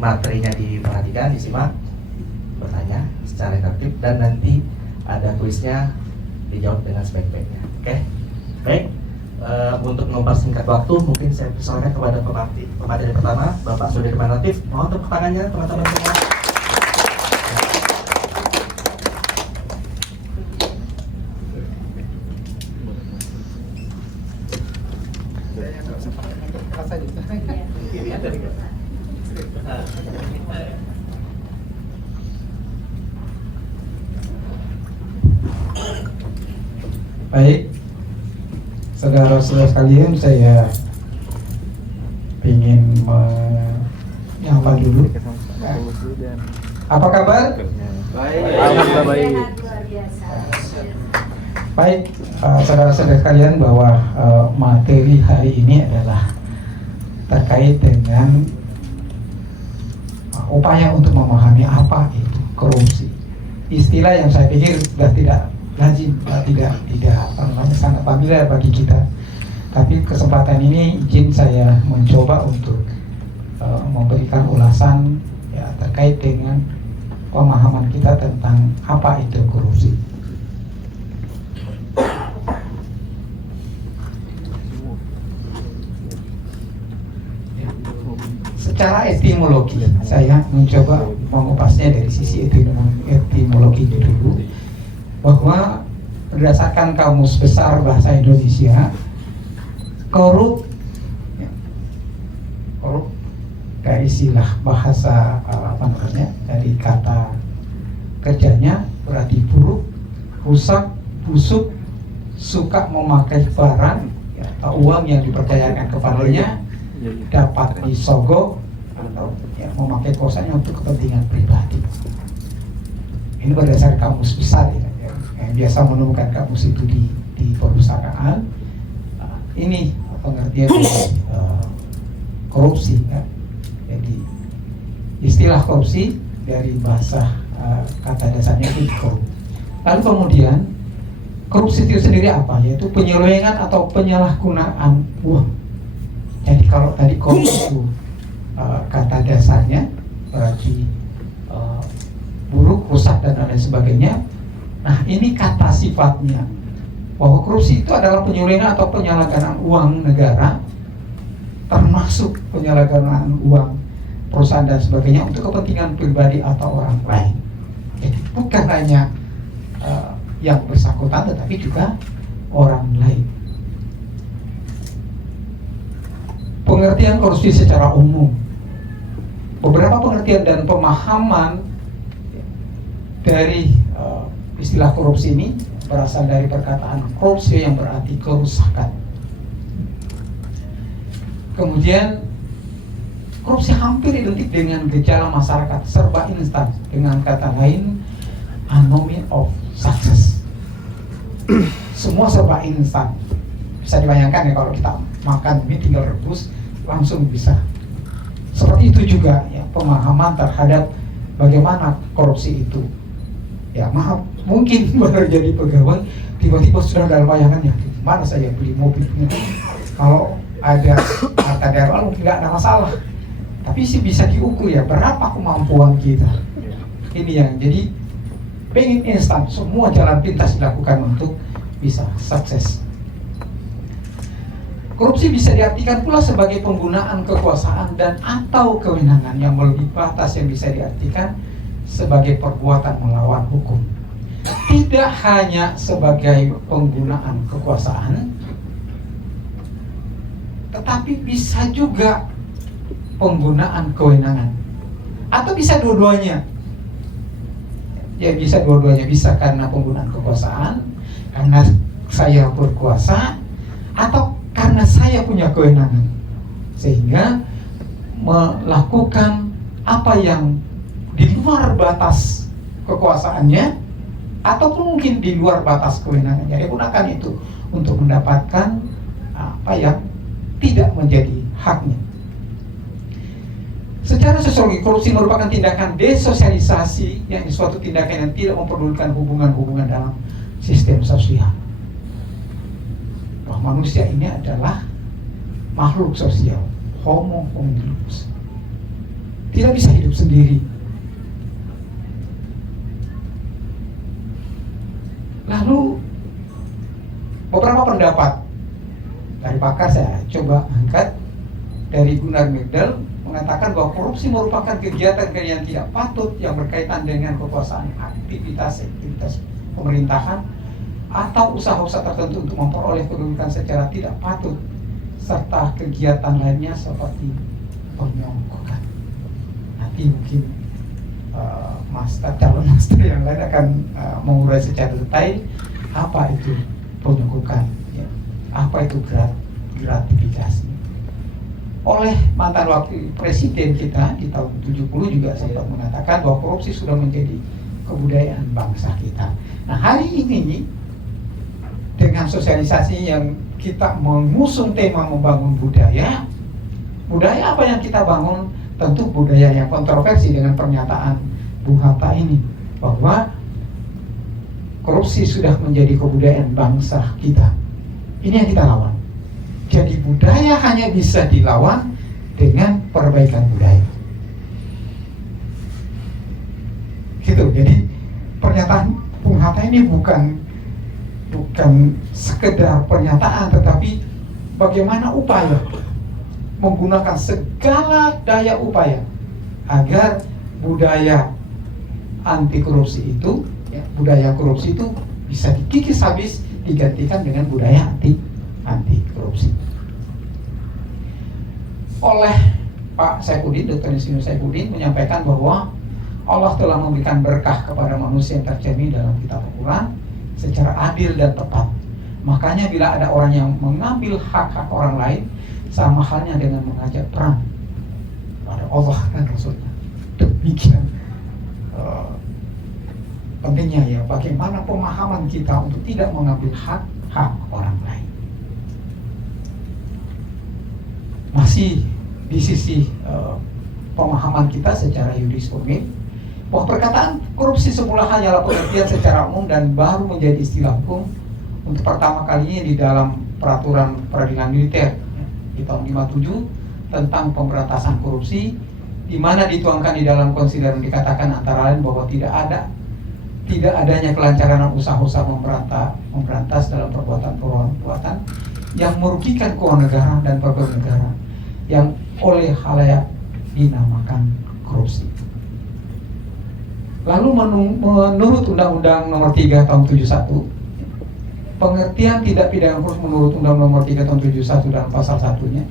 materinya diperhatikan, disimak, bertanya secara interaktif, dan nanti ada kuisnya, dijawab dengan sebaik-baiknya. Oke? Baik. Untuk mempersingkat waktu, mungkin saya persilakan kepada pemateri pertama, Bapak Sudirman Latif. Mohon tepuk tangannya teman-teman semua. Baik, saudara-saudara sekalian, saya ingin menyapa dulu. Apa kabar? Baik. Baik, saudara-saudara sekalian, bahwa materi hari ini adalah terkait dengan upaya untuk memahami apa itu korupsi. Istilah yang saya pikir sudah tidak lazim, tidak sangat familiar bagi kita. Tapi kesempatan ini izin saya mencoba untuk memberikan ulasan ya, terkait dengan pemahaman kita tentang apa itu korupsi. Secara etimologi, saya mencoba mengupasnya dari sisi etimologi dulu, bahwa berdasarkan Kamus Besar Bahasa Indonesia, korup dari istilah bahasa dari kata kerjanya berarti buruk, rusak, busuk, suka memakai barang ya, atau uang yang dipercayakan kepadanya dapat disogok atau ya, memakai kuasanya untuk kepentingan pribadi. Ini berdasarkan Kamus Besar ya, yang biasa menemukan kamus itu di perpustakaan. Ini pengertian korupsi ya. Jadi istilah korupsi dari bahasa kata dasarnya itu korup. Lalu kemudian korupsi itu sendiri apa? Yaitu penyelewengan atau penyalahgunaan uang. Jadi kalau tadi korupsi itu kata dasarnya berarti buruk, rusak, dan lain sebagainya. Nah, ini kata sifatnya, bahwa korupsi itu adalah penyelewengan atau penyalahgunaan uang negara, termasuk penyalahgunaan uang perusahaan dan sebagainya untuk kepentingan pribadi atau orang lain. Jadi bukan hanya yang bersangkutan, tetapi juga orang lain. Pengertian korupsi secara umum, beberapa pengertian dan pemahaman dari istilah korupsi ini berasal dari perkataan korupsi yang berarti kerusakan. Kemudian korupsi hampir identik dengan gejala masyarakat serba instan, dengan kata lain anomie of success. Semua serba instan. Bisa dibayangkan ya, kalau kita makan mie tinggal rebus langsung bisa. Seperti itu juga ya pemahaman terhadap bagaimana korupsi itu. Ya maaf, mungkin baru jadi pegawai tiba-tiba sudah dalam bayangannya mana saya beli mobilnya. Kalau ada harta daerah mungkin nggak ada masalah, tapi sih bisa diukur ya berapa kemampuan kita. Ini yang jadi pengen instan, semua jalan pintas dilakukan untuk bisa sukses. Korupsi bisa diartikan pula sebagai penggunaan kekuasaan dan atau kewenangan yang melebihi batas yang bisa diartikan sebagai perbuatan melawan hukum. Tidak hanya sebagai penggunaan kekuasaan, tetapi bisa juga penggunaan kewenangan, atau bisa dua-duanya. Ya bisa dua-duanya, bisa karena penggunaan kekuasaan, karena saya berkuasa, atau karena saya punya kewenangan, sehingga melakukan apa yang di luar batas kekuasaannya ataupun mungkin di luar batas kewenangannya. Dia gunakan itu untuk mendapatkan apa yang tidak menjadi haknya. Secara sosiologi, korupsi merupakan tindakan desosialisasi, yang suatu tindakan yang tidak memperdulikan hubungan-hubungan dalam sistem sosial. Bahwa manusia ini adalah makhluk sosial, homo hominidus. tidak bisa hidup sendiri. Lalu beberapa pendapat dari pakar saya coba angkat. Dari Gunnar Myrdal mengatakan bahwa korupsi merupakan kegiatan yang tidak patut yang berkaitan dengan kekuasaan, aktivitas pemerintahan atau usaha-usaha tertentu untuk memperoleh kedudukan secara tidak patut, serta kegiatan lainnya seperti penyongkokan. Nanti mungkin calon master yang lain akan mengurai secara detail apa itu penyongkokan, ya. Apa itu gratifikasi. Oleh mantan wakil presiden kita di tahun 70 juga sempat mengatakan bahwa korupsi sudah menjadi kebudayaan bangsa kita. Nah, hari ini dengan sosialisasi yang kita mengusung tema membangun budaya apa yang kita bangun? Tentu budaya yang kontroversi dengan pernyataan Bung Hatta ini, bahwa korupsi sudah menjadi kebudayaan bangsa kita. Ini yang kita lawan. Jadi budaya hanya bisa dilawan dengan perbaikan budaya. Gitu. Jadi pernyataan Bung Hatta ini bukan sekedar pernyataan, tetapi bagaimana upaya menggunakan segala daya upaya agar budaya anti korupsi itu, ya, budaya korupsi itu bisa dikikis habis, digantikan dengan budaya anti korupsi. Oleh Pak Saifuddin, Dr. Insinyur Saifuddin menyampaikan bahwa Allah telah memberikan berkah kepada manusia yang tercermin dalam kitab Al-Quran secara adil dan tepat. Makanya bila ada orang yang mengambil hak-hak orang lain, sama halnya dengan mengajak perang pada Allah dan Rasulnya. Demikian pentingnya ya bagaimana pemahaman kita untuk tidak mengambil hak orang lain. Masih di sisi pemahaman kita secara yuris hukum, bahwa perkataan korupsi semula hanyalah pengertian secara umum dan baru menjadi istilah hukum untuk pertama kalinya di dalam peraturan peradilan militer di tahun 57 tentang pemberantasan korupsi, di mana dituangkan di dalam konsideran dikatakan antara lain bahwa tidak adanya kelancaran usaha-usaha memberantas dalam perbuatan yang merugikan keuangan negara dan perekonomian negara yang oleh khalayak dinamakan korupsi. Lalu menurut Undang-Undang Nomor 3 Tahun 71, pengertian tidak pidana korupsi menurut Undang-Undang Nomor 3 Tahun 71 dalam pasal 1-nya,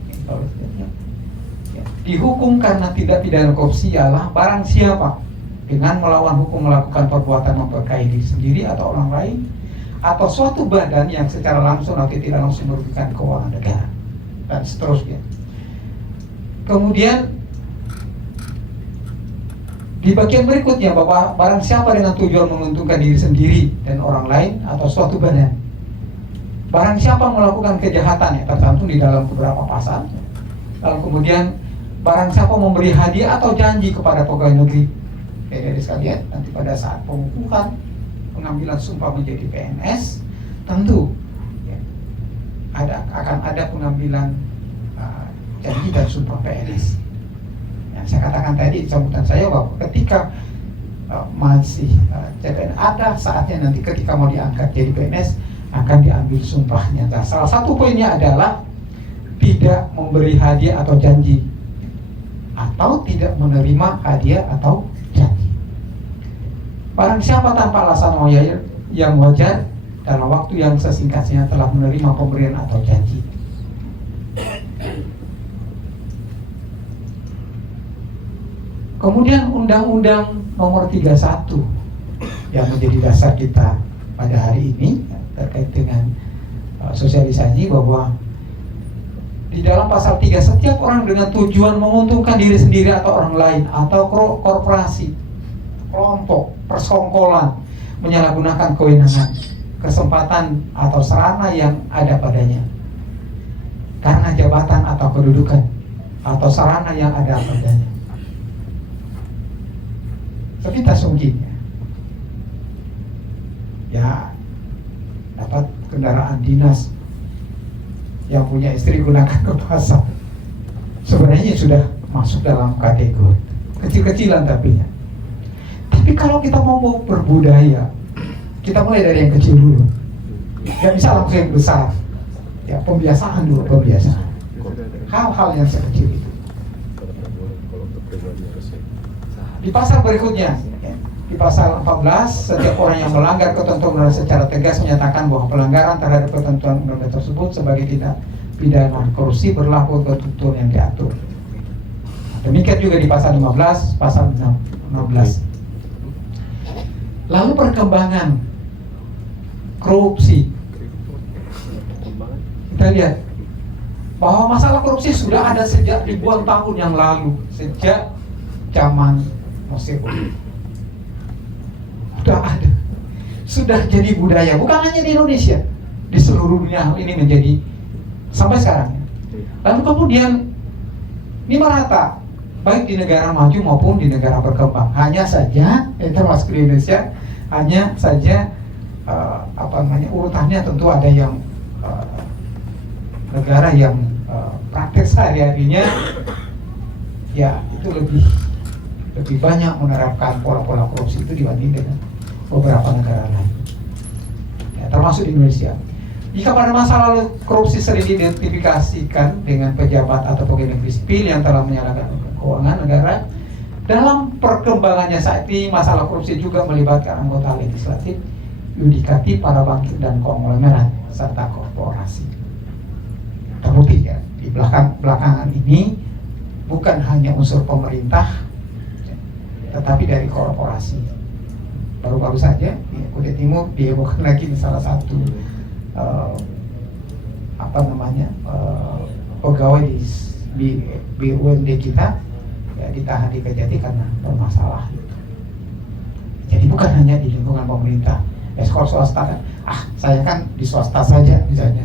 dihukum karena tidak pidana korupsi ialah barang siapa dengan melawan hukum melakukan perbuatan memperkaya diri sendiri atau orang lain atau suatu badan yang secara langsung atau tidak langsung merugikan keuangan negara, dan seterusnya. Kemudian di bagian berikutnya bahwa barang siapa dengan tujuan menguntungkan diri sendiri dan orang lain atau suatu badan, barang siapa melakukan kejahatan yang tercantum di dalam beberapa pasal. Lalu kemudian barang siapa memberi hadiah atau janji kepada pegawai negeri, dari sekalian nanti pada saat pengukuhan pengambilan sumpah menjadi PNS, tentu ya, akan ada pengambilan janji dan sumpah PNS. Yang saya katakan tadi di sambutan saya bahwa ketika masih CPN ada saatnya nanti ketika mau diangkat jadi PNS akan diambil sumpahnya. Nah, salah satu poinnya adalah tidak memberi hadiah atau janji atau tidak menerima hadiah atau janji. Barang siapa tanpa alasan yang wajar dalam waktu yang sesingkatnya telah menerima pemberian atau janji. Kemudian Undang-Undang Nomor 31 yang menjadi dasar kita pada hari ini terkait dengan sosialisasi bahwa di dalam pasal 3 setiap orang dengan tujuan menguntungkan diri sendiri atau orang lain atau korporasi, kelompok, persekongkolan menyalahgunakan kewenangan, kesempatan atau sarana yang ada padanya karena jabatan atau kedudukan atau sarana yang ada padanya. Sepintas mungkin ya dapat kendaraan dinas yang punya istri gunakan ke pasar, sebenarnya sudah masuk dalam kategori kecil-kecilan tapi ya. Tapi kalau kita mau berbudaya, kita mulai dari yang kecil dulu. Gak bisa langsung yang besar. Ya, pembiasaan dulu, pembiasaan. Hal-hal yang sekecil itu. Di pasal berikutnya, ya, di pasal 14, setiap orang yang melanggar ketentuan secara tegas menyatakan bahwa pelanggaran terhadap ketentuan undang-undang tersebut sebagai tindak pidana korupsi berlaku ketentuan yang diatur. Demikian juga di pasal 15, pasal 16. Lalu perkembangan korupsi. Kita lihat bahwa masalah korupsi sudah ada sejak ribuan tahun yang lalu, sejak zaman Mesir. Sudah jadi budaya, bukan hanya di Indonesia, di seluruh dunia hal ini menjadi sampai sekarang. Lalu kemudian ini merata, baik di negara maju maupun di negara berkembang. Hanya saja, termasuk di Indonesia, hanya saja urutannya tentu ada yang negara yang praktek sehari-harinya ya itu lebih banyak menerapkan pola-pola korupsi itu dibanding dengan beberapa negara lain, ya, termasuk di Indonesia. Jika pada masa lalu korupsi sering diidentifikasikan dengan pejabat atau pegawai negeri sipil yang telah menyalahkan keuangan negara, dalam perkembangannya saat ini masalah korupsi juga melibatkan anggota legislatif, yudikatif, para bangkit dan konglomerat serta korporasi. Terbukti ya, di belakangan ini bukan hanya unsur pemerintah, tetapi dari korporasi. Baru-baru saja di Kutai Timur dihebohkan lagi salah satu pegawai di BUMD kita ya, ditahan di Kejati karena bermasalah. Jadi bukan hanya di lingkungan pemerintah, kalau swasta kan, saya kan di swasta saja misalnya.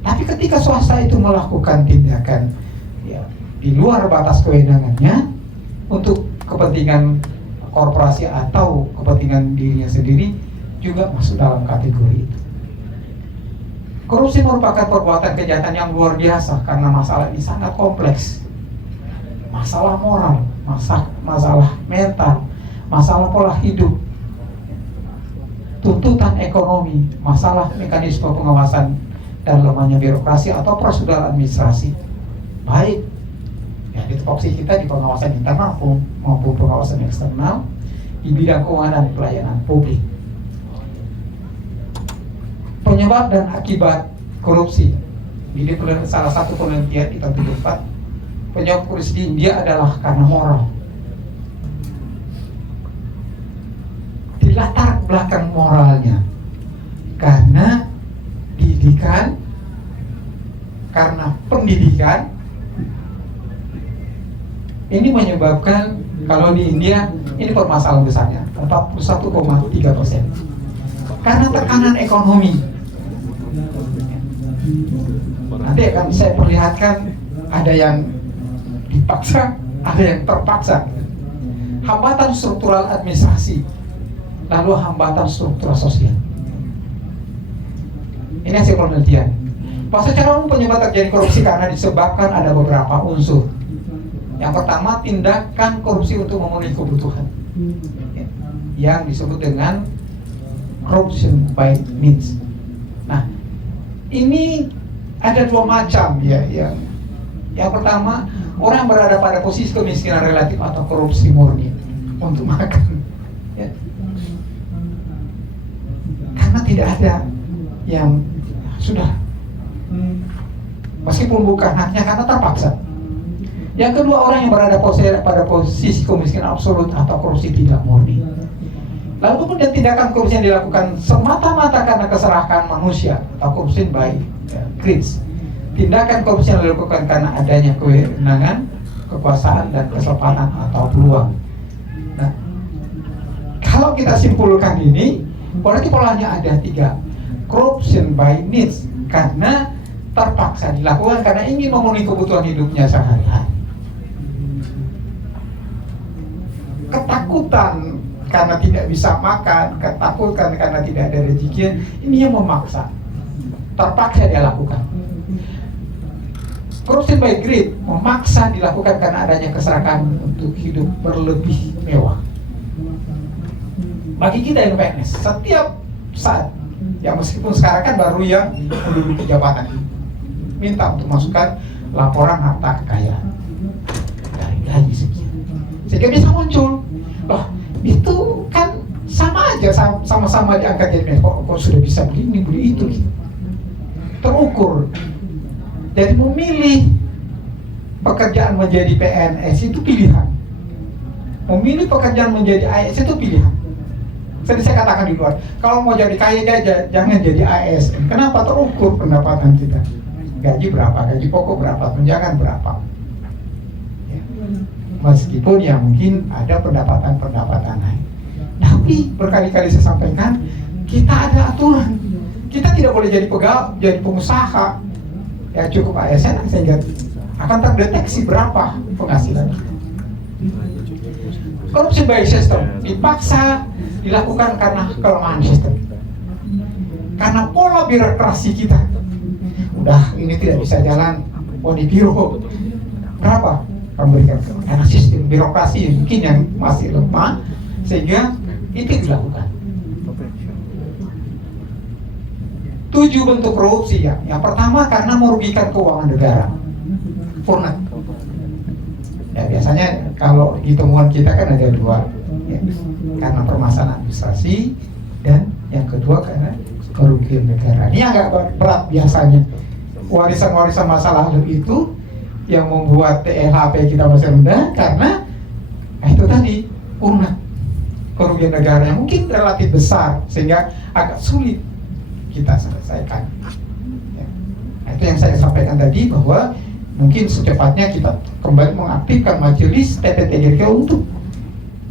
Tapi ketika swasta itu melakukan tindakan ya, di luar batas kewenangannya untuk kepentingan korporasi atau kepentingan dirinya sendiri, juga masuk dalam kategori itu. Korupsi merupakan perbuatan kejahatan yang luar biasa karena masalah ini sangat kompleks. Masalah moral, masalah mental, masalah pola hidup, tuntutan ekonomi, masalah mekanisme pengawasan dan lemahnya birokrasi atau prosedur administrasi. Baik ya, di tupoksi kita di pengawasan internal maupun pengawasan eksternal di bidang keuangan dan pelayanan publik. Penyebab dan akibat korupsi. Ini salah satu penelitian di tahun 74. Penyebab korupsi di India adalah karena moral. Di latar belakang moralnya, karena didikan, karena pendidikan. Ini menyebabkan kalau di India ini permasalahan besarnya 41,3%. Karena tekanan ekonomi. Nanti akan saya perlihatkan ada yang dipaksa, ada yang terpaksa. Hambatan struktural administrasi, lalu hambatan struktural sosial. Ini hasil penelitian. Bahwa secara umum penyebab terjadi korupsi karena disebabkan ada beberapa unsur. Yang pertama, tindakan korupsi untuk memenuhi kebutuhan, yang disebut dengan corruption by means. Nah, ini ada dua macam ya. Yang pertama, orang yang berada pada posisi kemiskinan relatif atau korupsi murni untuk makan. Ya. Karena tidak ada yang sudah, meskipun bukan haknya karena terpaksa. Yang kedua, orang yang berada pada posisi kemiskinan absolut atau korupsi tidak murni. Lalu kemudian tindakan korupsi yang dilakukan semata-mata karena keserahan manusia atau korupsi by greed. Tindakan korupsi yang dilakukan karena adanya kewenangan, kekuasaan dan kesempatan atau peluang. Nah, kalau kita simpulkan ini, berarti polanya ada tiga. Corruption by needs, karena terpaksa dilakukan karena ingin memenuhi kebutuhan hidupnya sehari-hari. Ketakutan karena tidak bisa makan, ketakutan karena tidak ada rezeki, ini yang memaksa. Terpaksa dia lakukan. Corruption by greed, memaksa dilakukan karena adanya keserakahan untuk hidup berlebih mewah. Bagi kita yang PNS, setiap saat, ya meskipun sekarang kan baru yang menduduki jabatan, minta untuk masukkan laporan harta kekayaan dari gaji sekian, sehingga bisa muncul, loh itu kan sama aja, sama-sama diangkat jadi kok sudah bisa beli ini beli itu, gitu. Terukur. Jadi memilih pekerjaan menjadi PNS itu pilihan, memilih pekerjaan menjadi ASN itu pilihan. Saya katakan di luar, kalau mau jadi kaya aja jangan jadi ASN. Kenapa? Terukur pendapatan kita, gaji berapa, gaji pokok berapa, tunjangan berapa. Ya. Meskipun ya mungkin ada pendapatan lain, tapi berkali-kali saya sampaikan, kita ada aturan. Kita tidak boleh jadi pegawai, jadi pengusaha. Ya cukup ASN sehingga akan terdeteksi berapa penghasilan. Korupsi by system dipaksa dilakukan karena kelemahan sistem, karena pola birokrasi kita. Udah ini tidak bisa jalan, di biro berapa memberikan, karena sistem birokrasi mungkin yang masih lemah sehingga itu dilakukan. 7 bentuk korupsi ya. Yang pertama karena merugikan keuangan negara. Purna. Ya biasanya kalau di temuan kita kan ada 2 ya. Karena permasalahan administrasi, dan yang kedua karena kerugian negara. Ini agak berat biasanya. Warisan-warisan masa lalu itu yang membuat TLHP kita masih rendah karena itu tadi purna. Kerugian negara yang mungkin relatif besar sehingga agak sulit kita selesaikan. Ya. Nah, itu yang saya sampaikan tadi, bahwa mungkin secepatnya kita kembali mengaktifkan majelis TTTGK untuk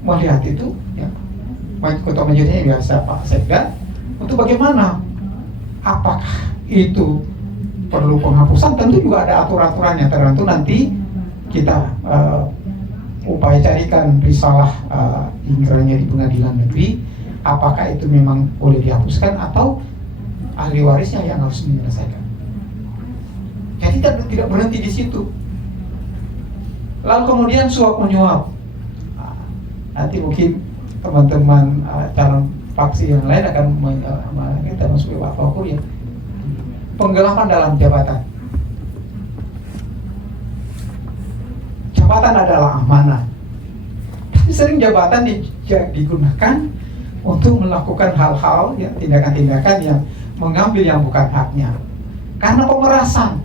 melihat itu, ya. Ketua majelisnya biasa Pak Sekda, untuk bagaimana, apakah itu perlu penghapusan. Tentu juga ada aturan-aturan yang tertentu, nanti kita upaya carikan risalah ingkrahnya di pengadilan negeri, apakah itu memang boleh dihapuskan atau ahli warisnya yang harus menyelesaikan. Jadi tidak berhenti di situ. Lalu kemudian suap menyuap. Nanti mungkin teman-teman calon faksi yang lain akan kita masuk ke Pak Fakur ya. Penggelapan dalam jabatan. Jabatan adalah amanah. Tapi sering jabatan digunakan untuk melakukan hal-hal, ya, tindakan-tindakan yang mengambil yang bukan haknya karena pemerasan.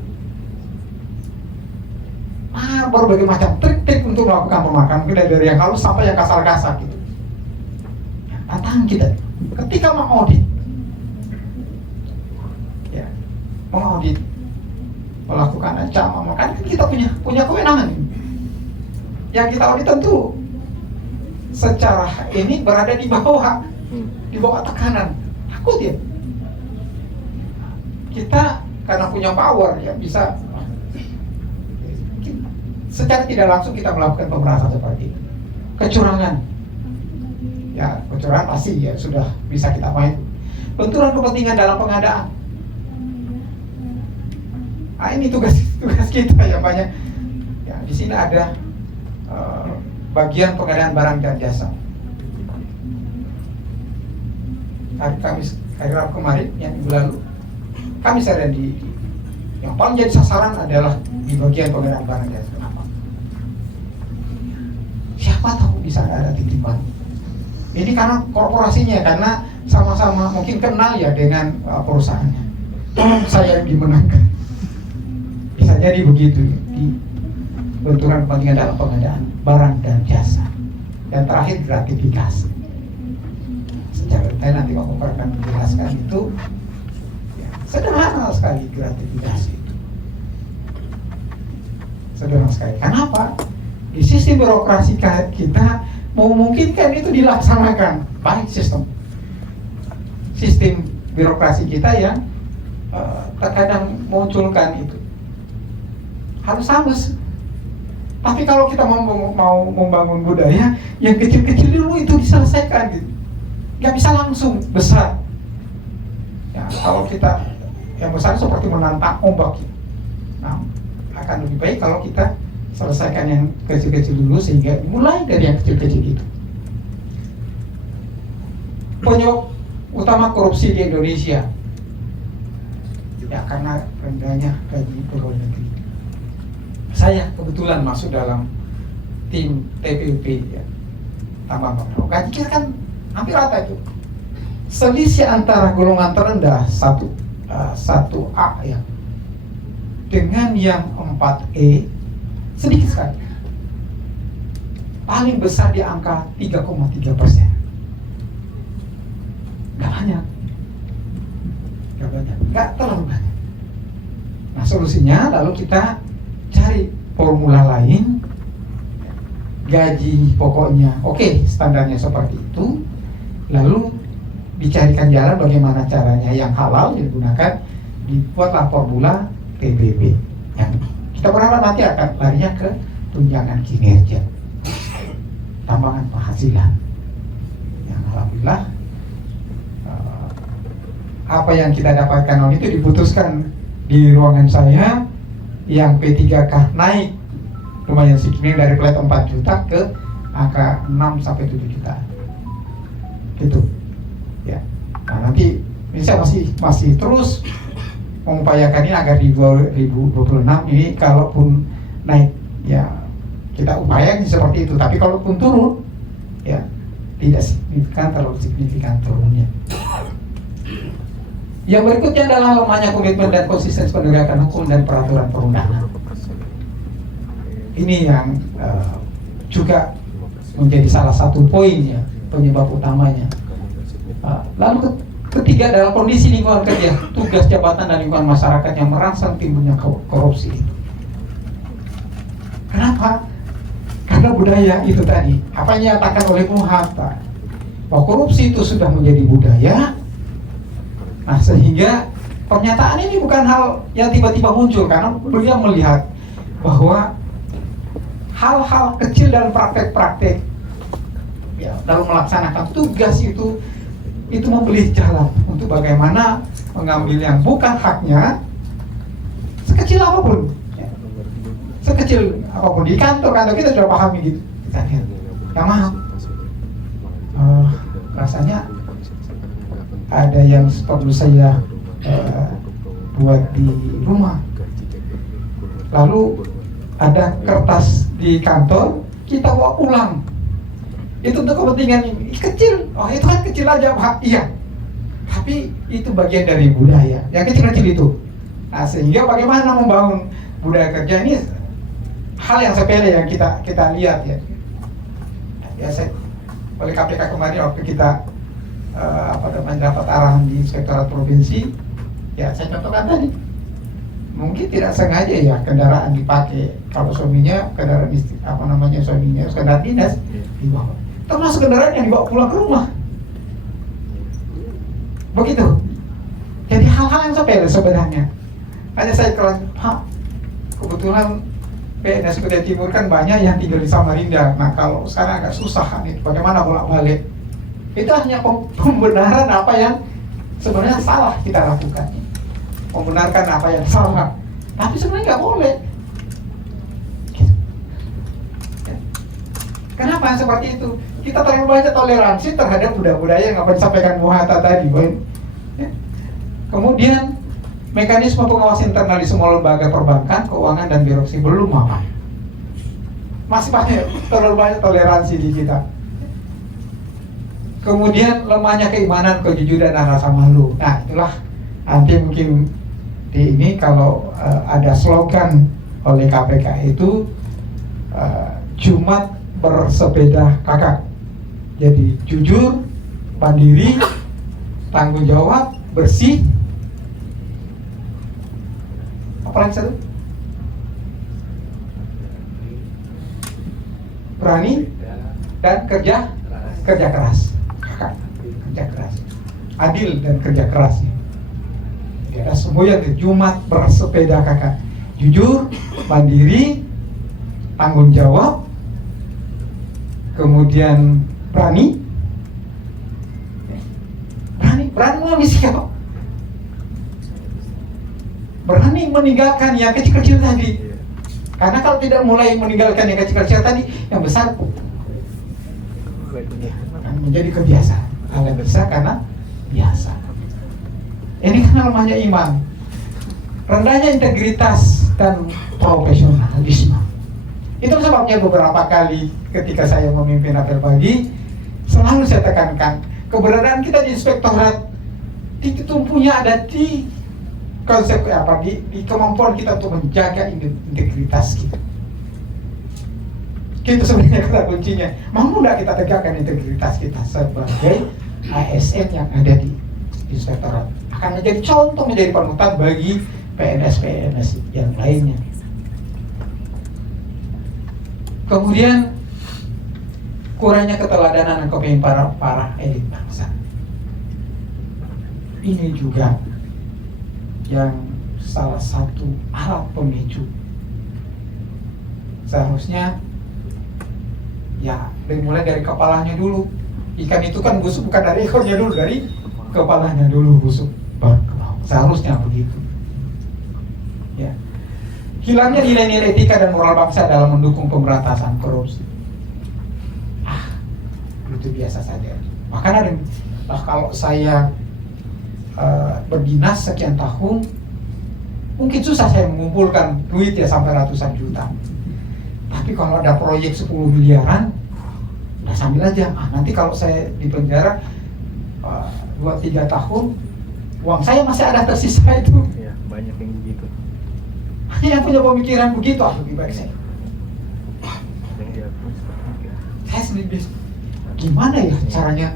Berbagai macam trik-trik untuk melakukan pemerasan, dari yang halus sampai yang kasar-kasar gitu. Tantangan kita ketika mengaudit, ya, mengaudit, melakukan ancaman, kan kita punya kewenangan. Yang kita audit tentu secara ini berada di bawah tekanan, takut ya. Kita karena punya power ya bisa secara tidak langsung kita melakukan pemerasan seperti itu. Kecurangan, ya kecurangan pasti ya sudah bisa kita main. Benturan kepentingan dalam pengadaan. Nah ini tugas kita ya banyak. Ya di sini ada bagian pengadaan barang dan jasa. Hari Rabu kemarin yang minggu lalu kami ada di yang paling jadi sasaran adalah di bagian pengadaan barang dan jasa. Kenapa? Siapa tahu di sana ada titipan. Ini karena korporasinya, karena sama-sama mungkin kenal ya dengan perusahaannya. Saya dimenangkan. Bisa jadi begitu di benturan kepentingan dalam pengadaan barang dan jasa. Dan terakhir gratifikasi. Secara detail nanti Pak Kopar akan menjelaskan itu. Sederhana sekali gratifikasi itu. Sederhana sekali. Kenapa? Di sistem birokrasi kita memungkinkan itu dilaksanakan. Baik sistem birokrasi kita yang terkadang munculkan itu harus halus. Tapi kalau kita mau membangun budaya, yang kecil-kecil dulu itu diselesaikan gitu. Nggak bisa langsung besar. Ya, kalau kita yang besar seperti menantang ombak. Nah, akan lebih baik kalau kita selesaikan yang kecil-kecil dulu, sehingga mulai dari yang kecil-kecil itu. Penyebab utama korupsi di Indonesia ya karena rendahnya gaji pegawai negeri. Saya kebetulan masuk dalam tim TPUP ya, tambang Bangau. Gaji kita kan hampir rata itu. Selisih antara golongan terendah 1A ya dengan yang 4E sedikit sekali. Paling besar di angka 3,3%. Gak banyak, gak terlalu banyak. Nah solusinya lalu kita cari formula lain, gaji pokoknya oke, standarnya seperti itu, lalu dicarikan jalan bagaimana caranya yang halal digunakan, dibuatlah formula PBB yang kita berharap nanti akan larinya ke tunjangan kinerja, tambahan penghasilan yang alhamdulillah apa yang kita dapatkan itu diputuskan di ruangan saya yang P3K naik lumayan signifikan dari plat 4 juta ke angka 6 sampai 7 juta gitu ya. Nah nanti saya masih terus mengupayakan ini agar di 2026 ini kalaupun naik ya kita upayakan seperti itu, tapi kalaupun turun ya tidak signifikan, terlalu signifikan turunnya. Yang berikutnya adalah lemahnya komitmen dan konsistensi penegakan hukum dan peraturan perundangan. Ini yang juga menjadi salah satu poin ya, penyebab utamanya. Lalu ketiga adalah kondisi lingkungan kerja, tugas jabatan dan lingkungan masyarakat yang merangsang timbulnya korupsi. Kenapa? Karena budaya itu tadi, apa yang dinyatakan oleh Bung Hatta, bahwa korupsi itu sudah menjadi budaya. Nah sehingga pernyataan ini bukan hal yang tiba-tiba muncul, karena beliau melihat bahwa hal-hal kecil dalam praktek-praktek ya, dalam melaksanakan tugas itu membeli jalan untuk bagaimana mengambil yang bukan haknya sekecil apapun ya. Sekecil apapun di kantor kita sudah pahami gitu, kita lihat yang mahal rasanya ada yang perlu saya buat di rumah, lalu ada kertas di kantor kita bawa pulang, itu untuk kepentingan ini kecil, oh itu kan kecil aja Pak, iya, tapi itu bagian dari budaya yang kecil-kecil itu. Nah sehingga bagaimana membangun budaya kerja ini hal yang sepele yang kita lihat ya. Biasa oleh KPK kemarin waktu kita dapat arahan di Inspektorat Provinsi, ya saya contohkan tadi, mungkin tidak sengaja ya kendaraan dipakai, kalau suaminya kendaraan suaminya kendaraan dinas dibawa, termasuk kendaraan yang dibawa pulang ke rumah, begitu. Jadi hal-hal yang sepele sebenarnya. Hanya saya kelas, Pak, kebetulan PNS Kutai Timur kan banyak yang tinggal di Samarinda. Nah kalau sekarang agak susah nih, bagaimana bolak-balik? Itu hanya pembenaran apa yang sebenarnya salah kita lakukan, membenarkan apa yang salah, tapi sebenarnya nggak boleh. Kenapa seperti itu? Kita terlalu banyak toleransi terhadap budaya-budaya yang apa disampaikan Bu Hatta tadi. Kemudian mekanisme pengawasan internal di semua lembaga perbankan, keuangan dan birokrasi belum aman. Masih terlalu banyak toleransi di kita. Kemudian lemahnya keimanan, kejujuran dan rasa malu. Nah itulah nanti mungkin di ini kalau ada slogan oleh KPK itu Jumat bersepeda kakak. Jadi jujur, mandiri, tanggung jawab, bersih. Apalagi satu? Berani dan kerja keras. Kerja keras, adil dan kerja keras. Ya, ada semua yang Jumat bersepeda kakak, jujur, mandiri, tanggung jawab, kemudian berani mengambil sikap, berani meninggalkan yang kecil-kecil tadi. Karena kalau tidak mulai meninggalkan yang kecil-kecil tadi, yang besar akan menjadi kebiasaan. Hal yang besar karena biasa. Ini kan lemahnya iman, rendahnya integritas dan profesionalisme. Itu sebabnya beberapa kali ketika saya memimpin apel pagi, selalu saya tekankan keberadaan kita di inspektorat titik tumpunya ada di konsep di kemampuan kita untuk menjaga integritas kita. Itu sebenarnya kata kuncinya. Mampu nggak kita tegakkan integritas kita sebagai ASN yang ada di inspektorat? Akan menjadi contoh, menjadi panutan bagi PNS-PNS yang lainnya. Kemudian kurangnya keteladanan dan kepemimpinan para elit bangsa. Ini juga yang salah satu alat pemicu. Seharusnya ya dimulai dari kepalanya dulu. Ikan itu kan busuk bukan dari ekornya dulu, dari kepalanya dulu busuk. Seharusnya begitu. Ya. Hilangnya nilai-nilai etika dan moral bangsa dalam mendukung pemberantasan korupsi. Itu biasa saja. Bahkan kalau saya berdinas sekian tahun, mungkin susah saya mengumpulkan duit ya sampai ratusan juta. Tapi kalau ada proyek 10 miliaran, nah sambil aja. Nanti kalau saya di penjara 2-3 tahun, uang saya masih ada tersisa itu. Ya, banyak yang begitu. Hanya yang punya pemikiran begitu, lebih baik saya. Yang dihapus. Saya sendiri gimana ya caranya?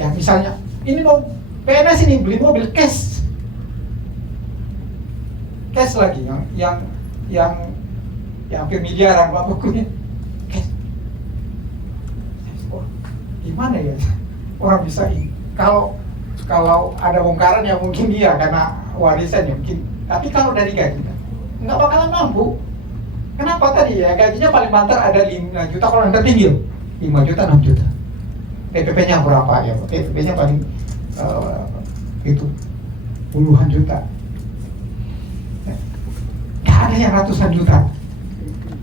Ya misalnya, ini mau PNS ini beli mobil cash lagi yang hampir miliaran bukunya cash. Gimana ya orang bisa ini? Kalau ada bongkaran ya mungkin iya karena warisan ya mungkin. Tapi kalau dari gaji nggak bakalan mampu. Kenapa tadi ya gajinya paling banter ada 5 juta, kalau yang tertinggi 5 juta 6 juta. TPP-nya berapa ya? TPP-nya paling itu puluhan juta. Nggak ada yang ratusan juta.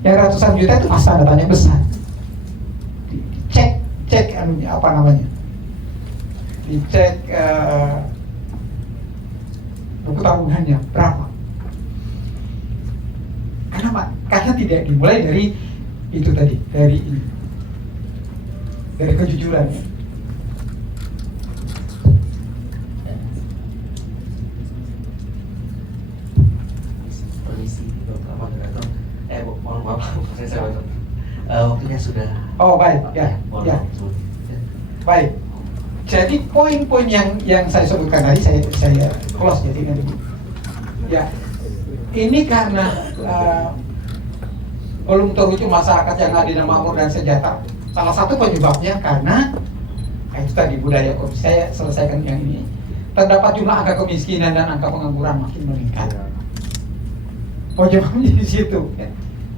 Yang ratusan juta itu pasti ada tanya besar. Cek anunya apa namanya? Dicek buku tabungannya berapa? Kenapa? Karena tidak dimulai dari itu tadi, dari kejujuran. Permisi, Bapak Moderator. Mohon maaf, saya waktunya sudah. Oh baik, ya. Baik. Jadi poin-poin yang saya sebutkan tadi saya close jadi nanti. Ya, ini karena belum terwujud masyarakat yang adil dan makmur dan sejahtera. Salah satu penyebabnya karena itu tadi budaya korupsi. Saya selesaikan yang ini. Terdapat jumlah angka kemiskinan dan angka pengangguran makin meningkat. Penyebabnya di situ.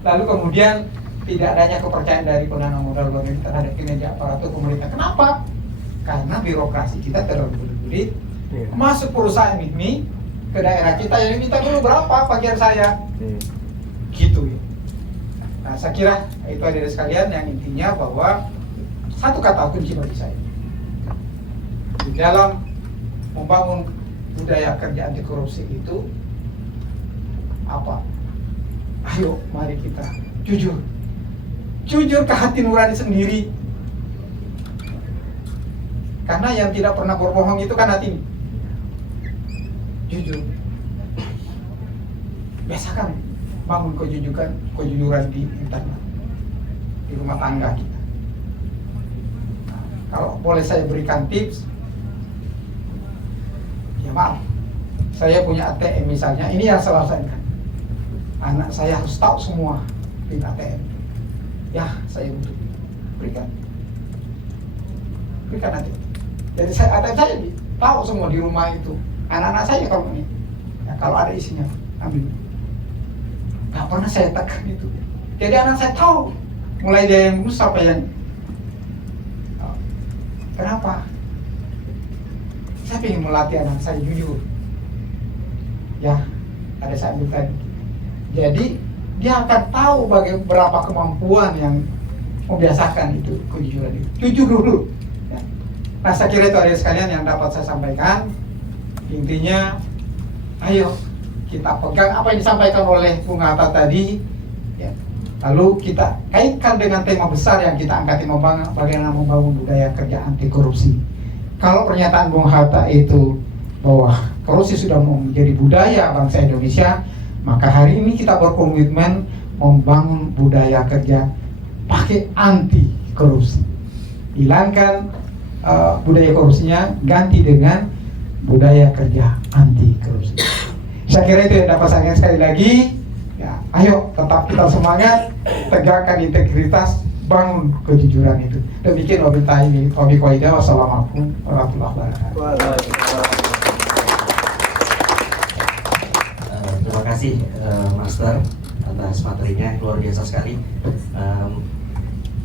Lalu kemudian tidak adanya kepercayaan dari penanam modal luar negeri terhadap kinerja aparatur pemerintah. Kenapa? Karena birokrasi kita terlalu berbelit. Masuk perusahaan mie ke daerah kita yang minta dulu berapa bagian saya, gitu ya. Nah saya kira itu ada sekalian yang intinya bahwa satu kata kunci bagi saya di dalam membangun budaya kerja anti korupsi itu apa? Ayo mari kita jujur ke hati nurani sendiri. Karena yang tidak pernah berbohong itu kan hati. Jujur. Biasakan bangun kejujuran di internal, di rumah tangga kita. Nah, kalau boleh saya berikan tips, ya maaf, saya punya ATM misalnya, ini yang selalu saya ingat. Anak saya harus tahu semua PIN ATM. Ya, saya butuh berikan nanti. Jadi saya ATM saya tahu semua di rumah itu. Anak-anak saya kalau ini, ya, kalau ada isinya ambil. Nggak pernah saya tekan itu. Jadi anak saya tahu, mulai dari yang mulus sampai yang. Kenapa? Saya ingin melatih anak saya jujur. Ya, ada saya ambil tadi. Jadi dia akan tahu berapa kemampuan yang membiasakan itu kejujuran itu. Jujur dulu. Ya. Nah, saya kira itu ada sekalian yang dapat saya sampaikan. Intinya, ayo kita pegang apa yang disampaikan oleh Bung Hatta tadi. Ya. Lalu kita kaitkan dengan tema besar yang kita angkat, bagaimana membangun budaya kerja anti korupsi. Kalau pernyataan Bung Hatta itu bahwa korupsi sudah menjadi budaya bangsa Indonesia, maka hari ini kita berkomitmen membangun budaya kerja pakai anti korupsi. Hilangkan budaya korupsinya, ganti dengan budaya kerja anti korupsi. Saya kira itu yang dapat saya sekali lagi. Ya, ayo tetap kita semangat, tegakkan integritas, bangun kejujuran itu. Demikian wabillahi taufiq wal hidayah. Wassalamualaikum warahmatullahi wabarakatuh. Terima kasih Master atas materinya, luar biasa sekali.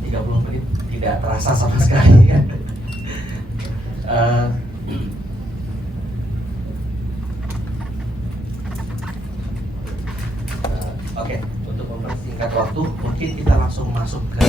30 menit tidak terasa sama sekali kan. Oke, untuk mempersingkat waktu mungkin kita langsung masuk ke